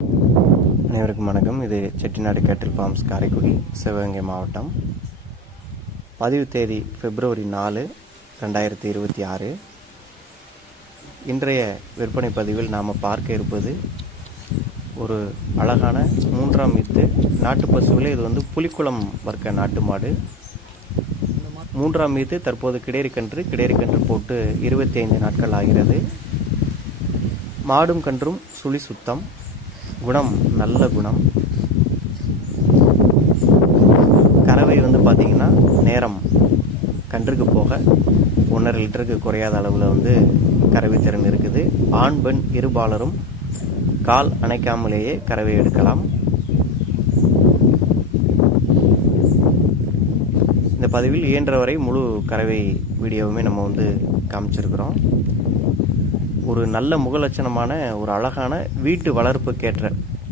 அனைவருக்கும் வணக்கம். இது செட்டிநாடு கேட்டில் ஃபார்ம்ஸ், காரைக்குடி, சிவகங்கை மாவட்டம். பதிவு தேதி February 4, 2026. இன்றைய விற்பனை பதிவில் நாம் பார்க்க இருப்பது ஒரு அழகான 3ஆம் ஈத்து நாட்டு பசுவில். இது புலிக்குளம் வர்க்க நாட்டு மாடு. 3ஆம் ஈத்து. தற்போது கிடேரிக்கன்று போட்டு 25 நாட்கள் ஆகிறது. மாடும் கன்றும் சுழி சுத்தம், குணம் நல்ல குணம். கறவை பார்த்தீங்கன்னா நேரம் கன்றுக்கு போக 1.5 லிட்டருக்கு குறையாத அளவில் கறவை திறன் இருக்குது. ஆண் பெண் இருபாலரும் கால் அணைக்காமலேயே கறவை எடுக்கலாம். இந்த பதிவில் இயன்றவரை முழு கறவை வீடியோவுமே நம்ம காமிச்சிருக்கிறோம். ஒரு நல்ல முகலட்சணமான ஒரு அழகான வீட்டு வளர்ப்புக்கேற்ற,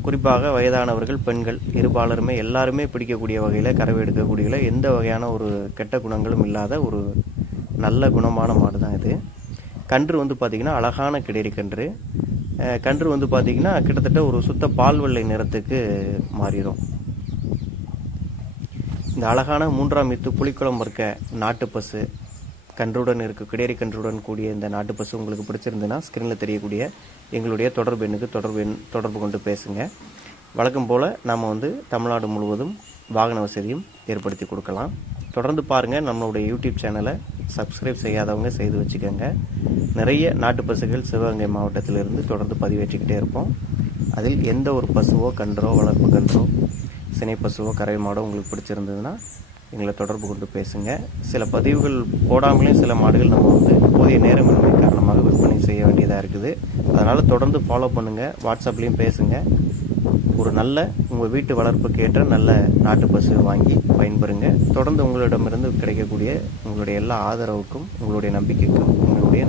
குறிப்பாக வயதானவர்கள், பெண்கள் இருபாலருமே எல்லாருமே பிடிக்கக்கூடிய வகையில் கறவை எடுக்கக்கூடிய எந்த வகையான ஒரு கெட்ட குணங்களும் இல்லாத ஒரு நல்ல குணமான மாடு தான் இது. கன்று பார்த்திங்கன்னா அழகான கிடேரி கன்று. கன்று பார்த்திங்கன்னா கிட்டத்தட்ட ஒரு சுத்த பால் வெள்ளை நிறத்துக்கு மாறிடும். இந்த அழகான 3ஆம் ஈத்து புலிக்குளம் வர்க்க நாட்டு பசு கன்றுடன் கிடேரி கன்றுடன் கூடிய இந்த நாட்டு பசு உங்களுக்கு பிடிச்சிருந்துன்னா ஸ்க்ரீனில் தெரியக்கூடிய எங்களுடைய தொடர்பு எண்ணுக்கு தொடர்பு கொண்டு பேசுங்க. வழக்கம் போல் நாம் தமிழ்நாடு முழுவதும் வாகன வசதியும் ஏற்படுத்தி கொடுக்கலாம். தொடர்ந்து பாருங்கள். நம்மளுடைய யூடியூப் சேனலை சப்ஸ்கிரைப் செய்யாதவங்க செய்து வச்சுக்கோங்க. நிறைய நாட்டு பசுகள் சிவகங்கை மாவட்டத்திலிருந்து தொடர்ந்து பதிவேற்றிக்கிட்டே இருப்போம். அதில் எந்த ஒரு பசுவோ கன்றோ வளர்ப்பு கன்றோ சினை பசுவோ கறவை மாடோ உங்களுக்கு பிடிச்சிருந்ததுன்னா எங்களை தொடர்பு கொண்டு பேசுங்க. சில பதிவுகள் போடாமலேயும் சில மாடுகள் நம்ம போதிய நேரமின்மை காரணமாக விற்பனை செய்ய வேண்டியதாக இருக்குது. அதனால் தொடர்ந்து ஃபாலோ பண்ணுங்கள். வாட்ஸ்அப்லேயும் பேசுங்க. ஒரு நல்ல உங்கள் வீட்டு வளர்ப்புக்கு ஏற்ற நல்ல நாட்டு பசு வாங்கி பயன்பெறுங்க. தொடர்ந்து உங்களிடமிருந்து கிடைக்கக்கூடிய உங்களுடைய எல்லா ஆதரவுக்கும், உங்களுடைய நம்பிக்கைக்கும் எங்களுடைய